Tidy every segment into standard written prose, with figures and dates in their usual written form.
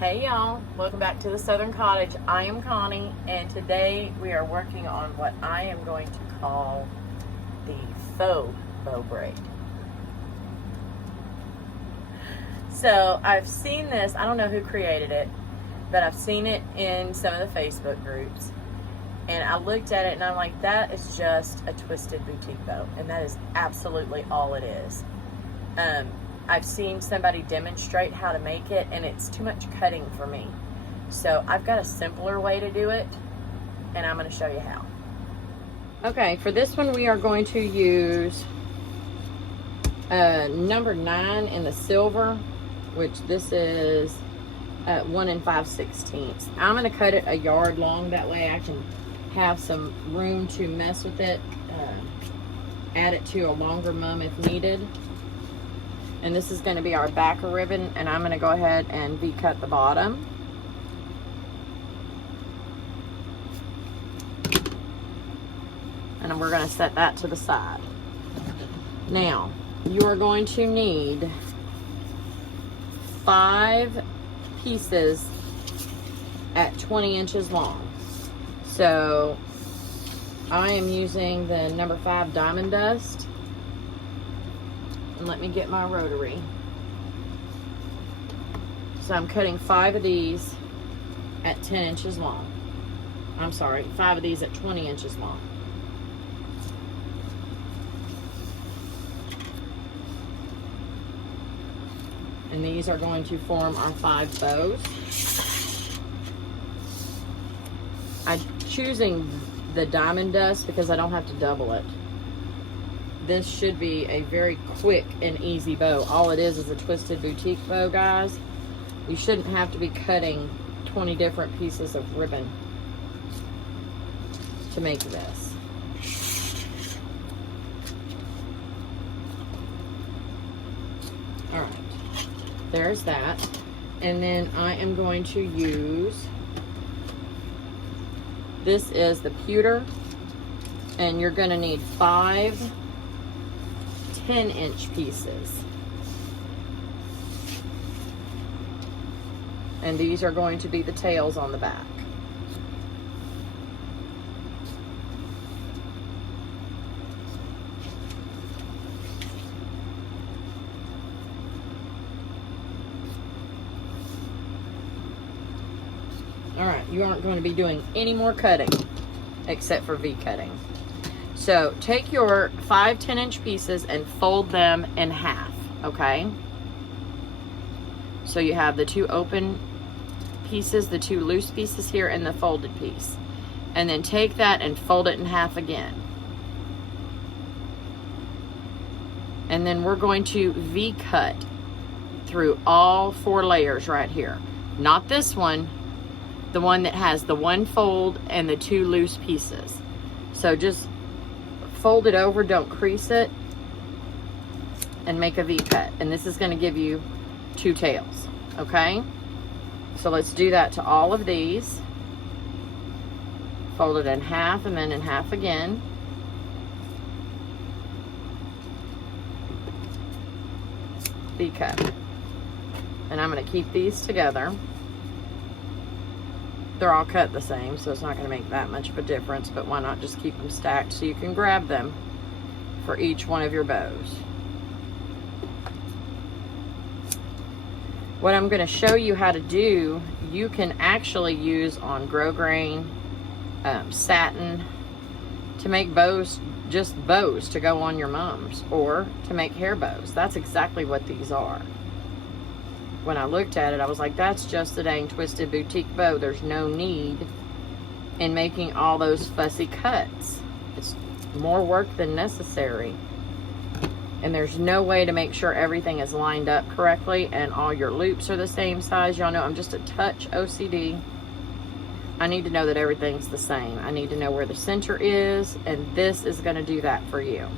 Hey y'all, welcome back to the Southern Cottage. I am Connie, and today we are working on what I am going to call the Faux Beau Braid. So I've seen this, I don't know who created it, but I've seen it in some of the Facebook groups, and I looked at it and I'm like, that is just a twisted boutique bow, and that is absolutely all it is. I've seen somebody demonstrate how to make it, and it's too much cutting for me. So I've got a simpler way to do it, and I'm going to show you how. Okay, for this one we are going to use number 9 in the silver, which this is 1 5/16. I'm going to cut it a yard long, that way I can have some room to mess with it, add it to a longer mum if needed. And this is going to be our backer ribbon, and I'm going to go ahead and V-cut the bottom. And we're going to set that to the side. Now, you are going to need 5 pieces at 20 inches long. So, I am using the number 5 diamond dust. And let me get my rotary. So I'm cutting 5 of these at 10 inches long. I'm sorry, 5 of these at 20 inches long. And these are going to form our 5 bows. I'm choosing the diamond dust because I don't have to double it. This should be a very quick and easy bow. All it is a twisted boutique bow, guys. You shouldn't have to be cutting 20 different pieces of ribbon to make this. All right, there's that. And then I am going to use, this is the pewter, and you're gonna need 5 10-inch pieces, and these are going to be the tails on the back. All right, you aren't going to be doing any more cutting except for V-cutting. So take your 5 10-inch pieces and fold them in half, okay? So you have the 2 open pieces, the 2 loose pieces here, and the folded piece. And then take that and fold it in half again. And then we're going to V-cut through all 4 layers right here. Not this one, the one that has the 1 fold and the 2 loose pieces. So just fold it over, don't crease it, and make a V-cut. And this is going to give you 2 tails, okay? So let's do that to all of these. Fold it in half and then in half again. V-cut. And I'm going to keep these together. They're all cut the same, so it's not going to make that much of a difference, but why not just keep them stacked so you can grab them for each one of your bows. What I'm going to show you how to do, you can actually use on grosgrain, satin, to make bows, just bows to go on your mums, or to make hair bows. That's exactly what these are. When I looked at it, I was like, that's just a dang twisted boutique bow. There's no need in making all those fussy cuts. It's more work than necessary. And there's no way to make sure everything is lined up correctly and all your loops are the same size. Y'all know I'm just a touch OCD. I need to know that everything's the same. I need to know where the center is, and this is going to do that for you.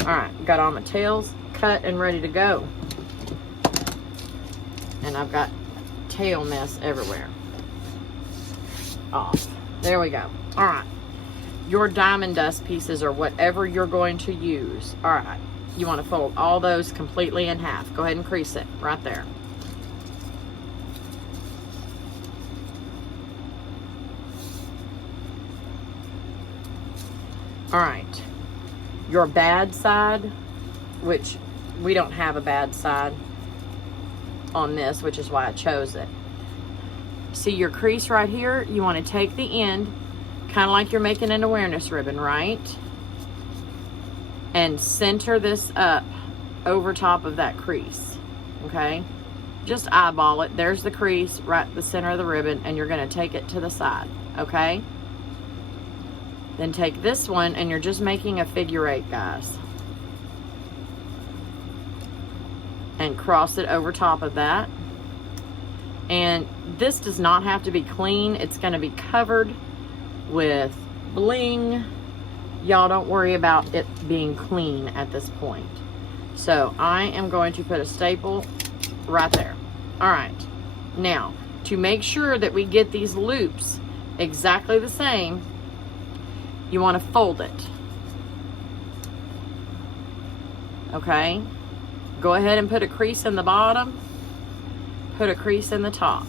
All right, got all my tails cut and ready to go. And I've got tail mess everywhere. Off. There we go. All right. Your diamond dust pieces or whatever you're going to use. All right. you want to fold all those completely in half. Go ahead and crease it right there. All right, your bad side, which we don't have a bad side on this, which is why I chose it. See your crease right here? You want to take the end, kind of like you're making an awareness ribbon, right? And center this up over top of that crease, okay? Just eyeball it. There's the crease right at the center of the ribbon, and you're going to take it to the side, okay? Then take this one, and you're just making a figure 8, guys. And cross it over top of that. And this does not have to be clean. It's going to be covered with bling. Y'all don't worry about it being clean at this point. So I am going to put a staple right there. All right. Now, to make sure that we get these loops exactly the same, you want to fold it. Okay? Go ahead and put a crease in the bottom. Put a crease in the top.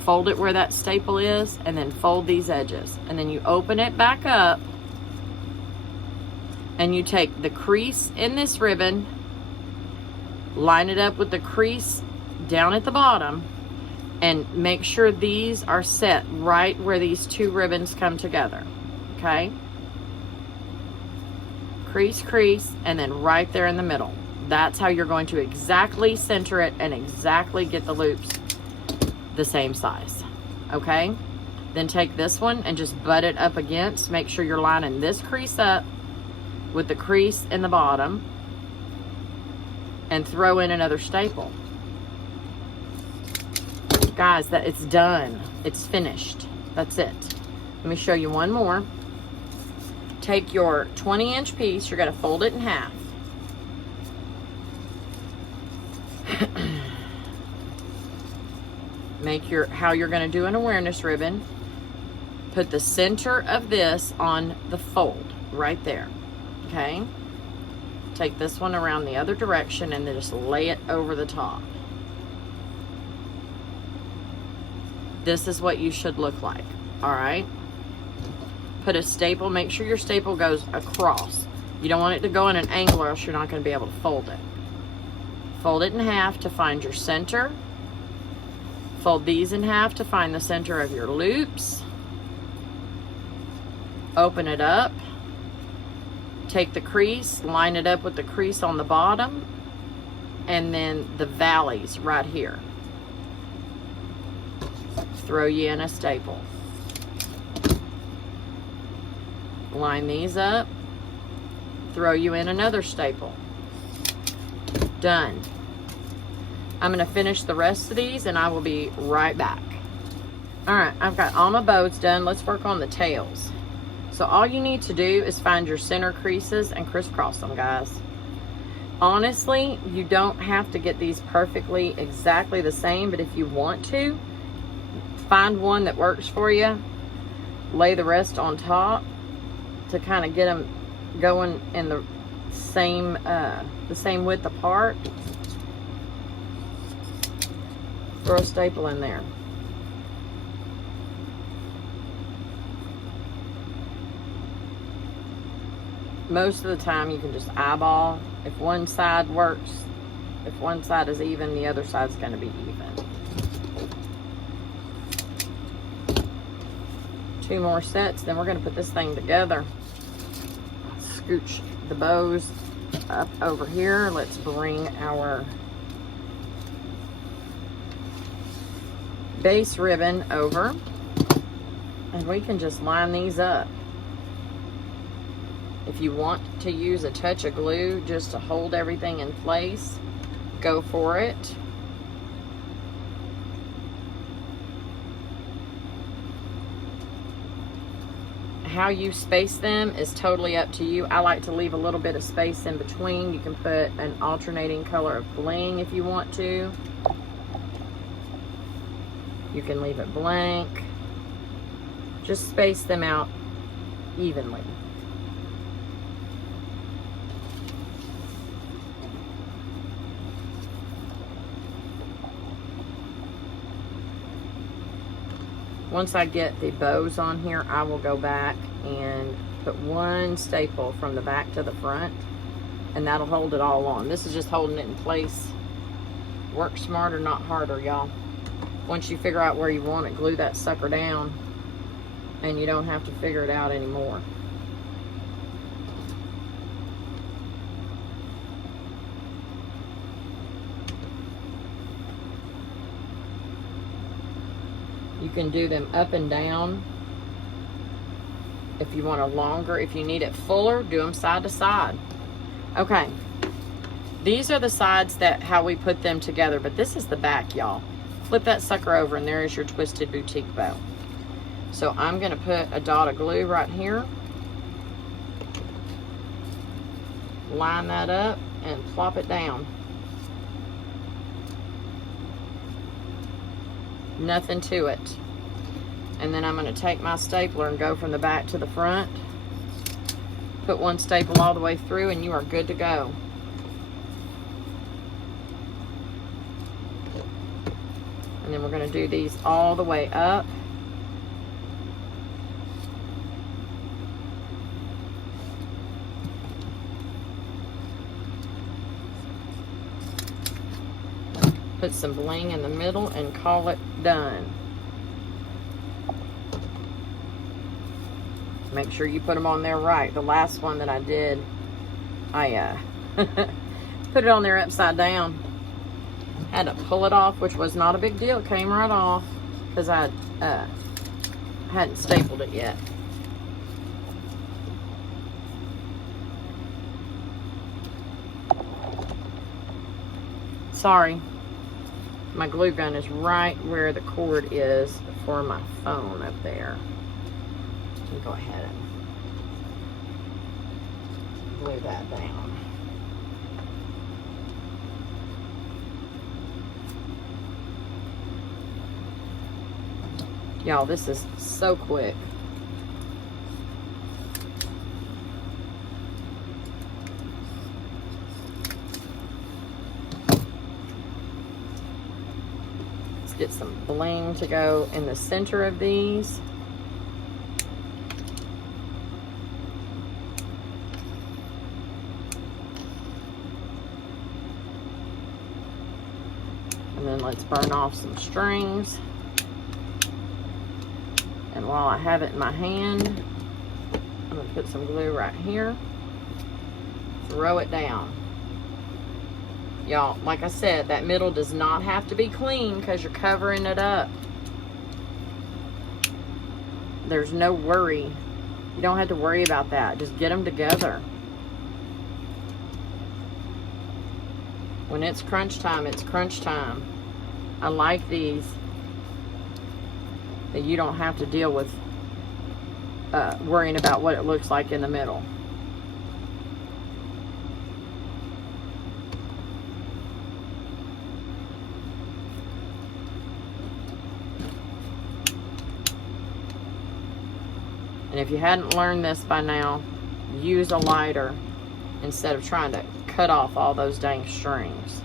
Fold it where that staple is, and then fold these edges. And then you open it back up, and you take the crease in this ribbon, line it up with the crease down at the bottom, and make sure these are set right where these two ribbons come together, okay? Crease, crease, and then right there in the middle. That's how you're going to exactly center it and exactly get the loops the same size, okay? Then take this one and just butt it up against. Make sure you're lining this crease up with the crease in the bottom, and throw in another staple. Guys, that it's done. It's finished. That's it. Let me show you one more. Take your 20-inch piece. You're going to fold it in half. Make how you're going to do an awareness ribbon. Put the center of this on the fold right there. Okay? Take this one around the other direction and then just lay it over the top. This is what you should look like. All right? Put a staple. Make sure your staple goes across. You don't want it to go in an angle, or else you're not going to be able to fold it. Fold it in half to find your center. Fold these in half to find the center of your loops. Open it up. Take the crease, line it up with the crease on the bottom, and then the valleys right here. Throw you in a staple. Line these up. Throw you in another staple. Done. I'm going to finish the rest of these and I will be right back. Alright, I've got all my bows done. Let's work on the tails. So all you need to do is find your center creases and crisscross them, guys. Honestly, you don't have to get these perfectly exactly the same, but if you want to, find one that works for you. Lay the rest on top to kind of get them going in the same width apart. Throw a staple in there. Most of the time you can just eyeball. If one side works, if one side is even, the other side's going to be even. 2 more sets, then we're going to put this thing together. Scooch the bows up over here. Let's bring our base ribbon over, and we can just line these up. If you want to use a touch of glue just to hold everything in place, go for it. How you space them is totally up to you. I like to leave a little bit of space in between. You can put an alternating color of bling if you want to. You can leave it blank. Just space them out evenly. once I get the bows on here, I will go back and put one staple from the back to the front, and that'll hold it all on. This is just holding it in place. Work smarter, not harder, y'all. Once you figure out where you want it, glue that sucker down, and you don't have to figure it out anymore. You can do them up and down if you want a longer. If you need it fuller, do them side to side. Okay, these are the sides that how we put them together, but this is the back, y'all. Flip that sucker over and there is your twisted boutique bow. So I'm gonna put a dot of glue right here, line that up and plop it down. Nothing to it. And then I'm going to take my stapler and go from the back to the front, put one staple all the way through, and you are good to go. And then we're going to do these all the way up. Put some bling in the middle and call it done. Make sure you put them on there right. The last one that I did, I put it on there upside down. Had to pull it off, which was not a big deal. It came right off because I hadn't stapled it yet. Sorry. My glue gun is right where the cord is for my phone up there. Let me go ahead and glue that down. Y'all, this is so quick. Get some bling to go in the center of these. And then let's burn off some strings. And while I have it in my hand, I'm going to put some glue right here. Throw it down. Y'all, like I said, that middle does not have to be clean because you're covering it up. There's no worry. You don't have to worry about that. Just get them together. When it's crunch time, it's crunch time. I like these that you don't have to deal with worrying about what it looks like in the middle. And if you hadn't learned this by now, use a lighter instead of trying to cut off all those dang strings.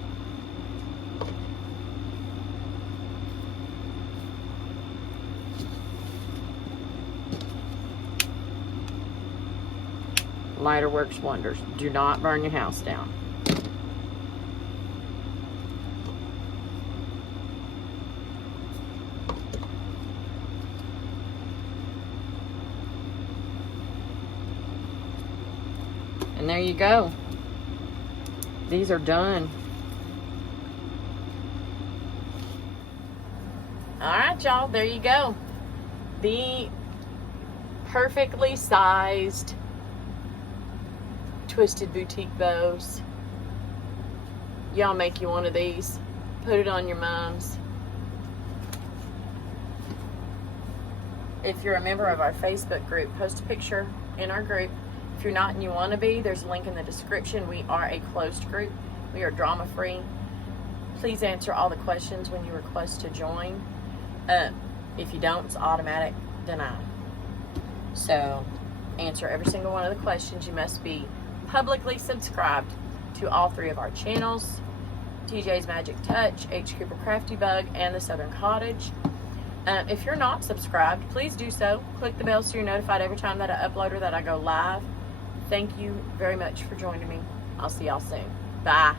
Lighter works wonders. Do not burn your house down. And there you go. These are done. All right, y'all, there you go. The perfectly sized twisted boutique bows. Y'all make you one of these. Put it on your mums. If you're a member of our Facebook group, post a picture in our group. If you're not and you want to be, there's a link in the description. We are a closed group. We are drama free. Please answer all the questions when you request to join. If you don't, it's automatic deny. So answer every single one of the questions. You must be publicly subscribed to all 3 of our channels: TJ's Magic Touch, H. Cooper Crafty Bug, and the Southern Cottage. If you're not subscribed, please do so. Click the bell so you're notified every time that I upload or that I go live. Thank you very much for joining me. I'll see y'all soon. Bye.